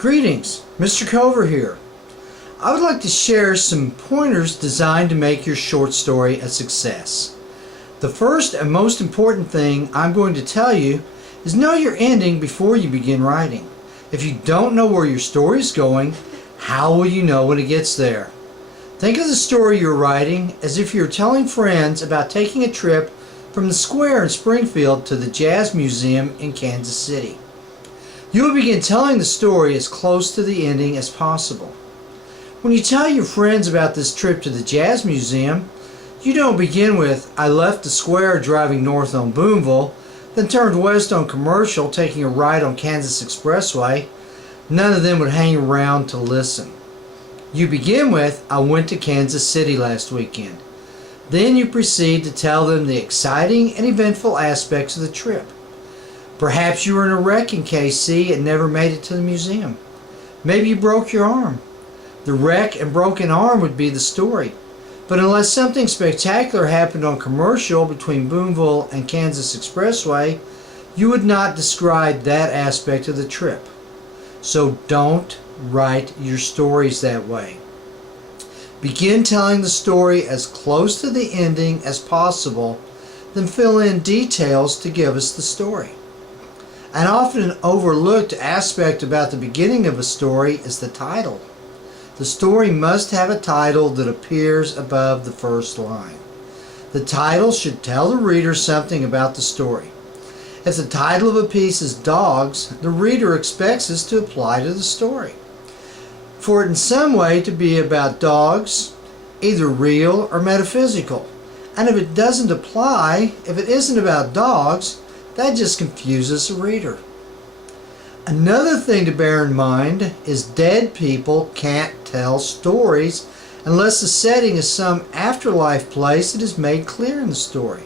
Greetings, Mr. Cover here. I would like to share some pointers designed to make your short story a success. The first and most important thing I'm going to tell you is know your ending before you begin writing. If you don't know where your story is going, how will you know when it gets there? Think of the story you're writing as if you're telling friends about taking a trip from the square in Springfield to the Jazz Museum in Kansas City. You will begin telling the story as close to the ending as possible. When you tell your friends about this trip to the Jazz Museum, you don't begin with, "I left the square driving north on Boonville, then turned west on Commercial taking a ride on Kansas Expressway." None of them would hang around to listen. You begin with, "I went to Kansas City last weekend." Then you proceed to tell them the exciting and eventful aspects of the trip. Perhaps you were in a wreck in KC and never made it to the museum. Maybe you broke your arm. The wreck and broken arm would be the story. But unless something spectacular happened on Commercial between Boonville and Kansas Expressway, you would not describe that aspect of the trip. So don't write your stories that way. Begin telling the story as close to the ending as possible, then fill in details to give us the story. An often overlooked aspect about the beginning of a story is the title. The story must have a title that appears above the first line. The title should tell the reader something about the story. If the title of a piece is Dogs, the reader expects this to apply to the story. For it in some way to be about dogs, either real or metaphysical. And if it doesn't apply, if it isn't about dogs, that just confuses the reader. Another thing to bear in mind is dead people can't tell stories unless the setting is some afterlife place that is made clear in the story.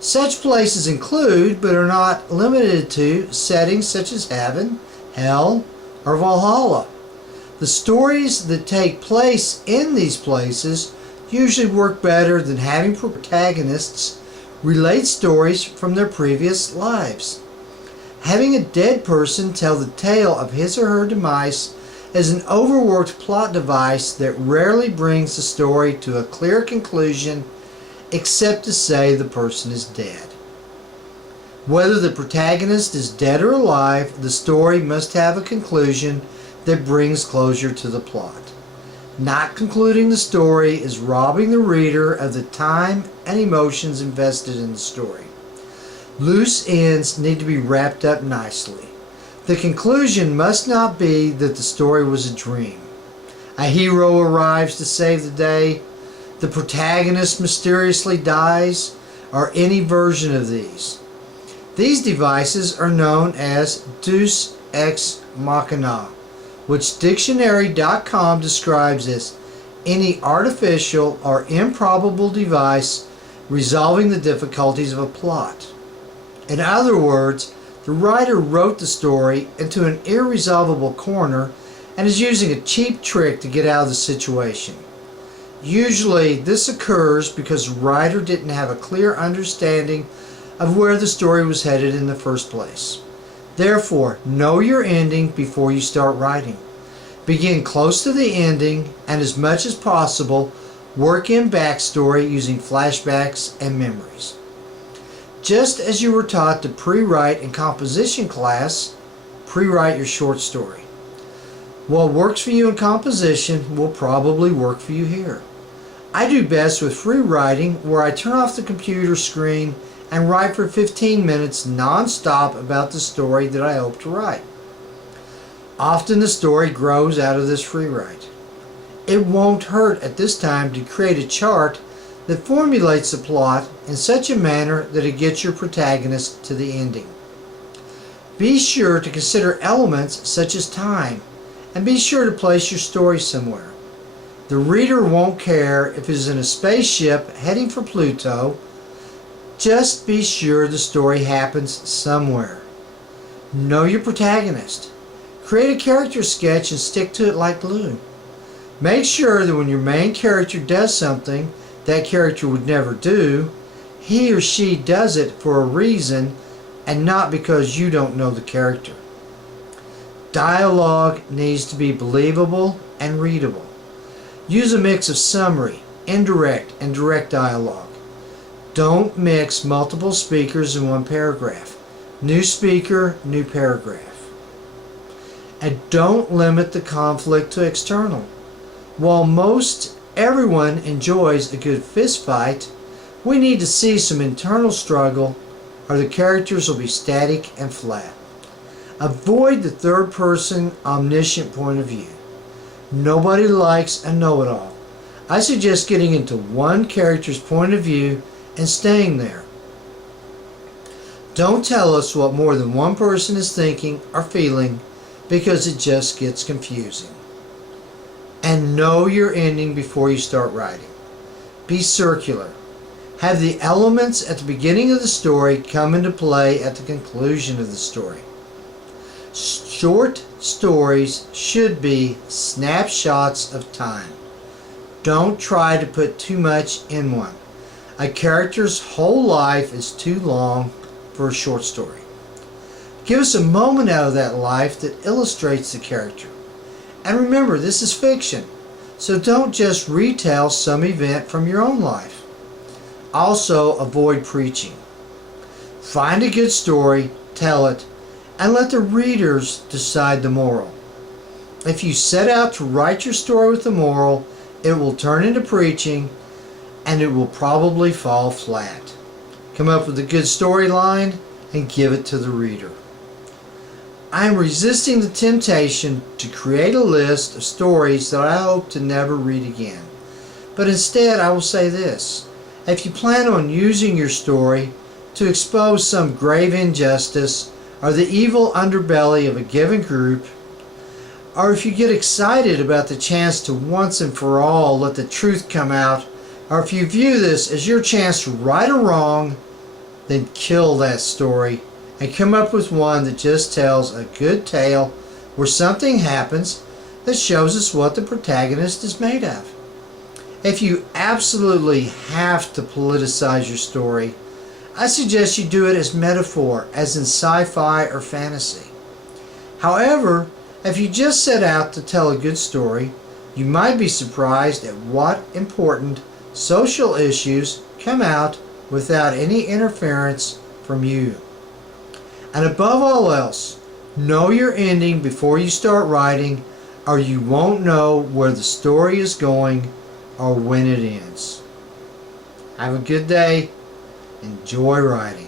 Such places include, but are not limited to, settings such as heaven, hell, or Valhalla. The stories that take place in these places usually work better than having protagonists relate stories from their previous lives. Having a dead person tell the tale of his or her demise is an overworked plot device that rarely brings the story to a clear conclusion except to say the person is dead. Whether the protagonist is dead or alive, the story must have a conclusion that brings closure to the plot. Not concluding the story is robbing the reader of the time and emotions invested in the story. Loose ends need to be wrapped up nicely. The conclusion must not be that the story was a dream. A hero arrives to save the day, the protagonist mysteriously dies, or any version of these. These devices are known as Deus Ex Machina, which Dictionary.com describes as any artificial or improbable device resolving the difficulties of a plot. In other words, the writer wrote the story into an irresolvable corner and is using a cheap trick to get out of the situation. Usually this occurs because the writer didn't have a clear understanding of where the story was headed in the first place. Therefore, know your ending before you start writing. Begin close to the ending and as much as possible, work in backstory using flashbacks and memories. Just as you were taught to pre-write in composition class, pre-write your short story. What works for you in composition will probably work for you here. I do best with free writing, where I turn off the computer screen and write for 15 minutes non-stop about the story that I hope to write. Often the story grows out of this free write. It won't hurt at this time to create a chart that formulates the plot in such a manner that it gets your protagonist to the ending. Be sure to consider elements such as time, and be sure to place your story somewhere. The reader won't care if it is in a spaceship heading for Pluto. Just be sure the story happens somewhere. Know your protagonist. Create a character sketch and stick to it like glue. Make sure that when your main character does something that character would never do, he or she does it for a reason and not because you don't know the character. Dialogue needs to be believable and readable. Use a mix of summary, indirect, and direct dialogue. Don't mix multiple speakers in one paragraph. New speaker, new paragraph. And don't limit the conflict to external. While most everyone enjoys a good fist fight, we need to see some internal struggle or the characters will be static and flat. Avoid the third person omniscient point of view. Nobody likes a know-it-all. I suggest getting into one character's point of view and staying there. Don't tell us what more than one person is thinking or feeling because it just gets confusing. And know your ending before you start writing. Be circular. Have the elements at the beginning of the story come into play at the conclusion of the story. Short stories should be snapshots of time. Don't try to put too much in one. A character's whole life is too long for a short story. Give us a moment out of that life that illustrates the character. And remember, this is fiction, so don't just retell some event from your own life. Also, avoid preaching. Find a good story, tell it, and let the readers decide the moral. If you set out to write your story with a moral, it will turn into preaching and it will probably fall flat. Come up with a good storyline and give it to the reader. I am resisting the temptation to create a list of stories that I hope to never read again. But instead, I will say this. If you plan on using your story to expose some grave injustice or the evil underbelly of a given group, or if you get excited about the chance to once and for all let the truth come out, or if you view this as your chance to right a wrong, then kill that story and come up with one that just tells a good tale where something happens that shows us what the protagonist is made of. If you absolutely have to politicize your story, I suggest you do it as metaphor, as in sci-fi or fantasy. However, if you just set out to tell a good story, you might be surprised at what important social issues come out without any interference from you. And above all else, know your ending before you start writing, or you won't know where the story is going or when it ends. Have a good day. Enjoy writing.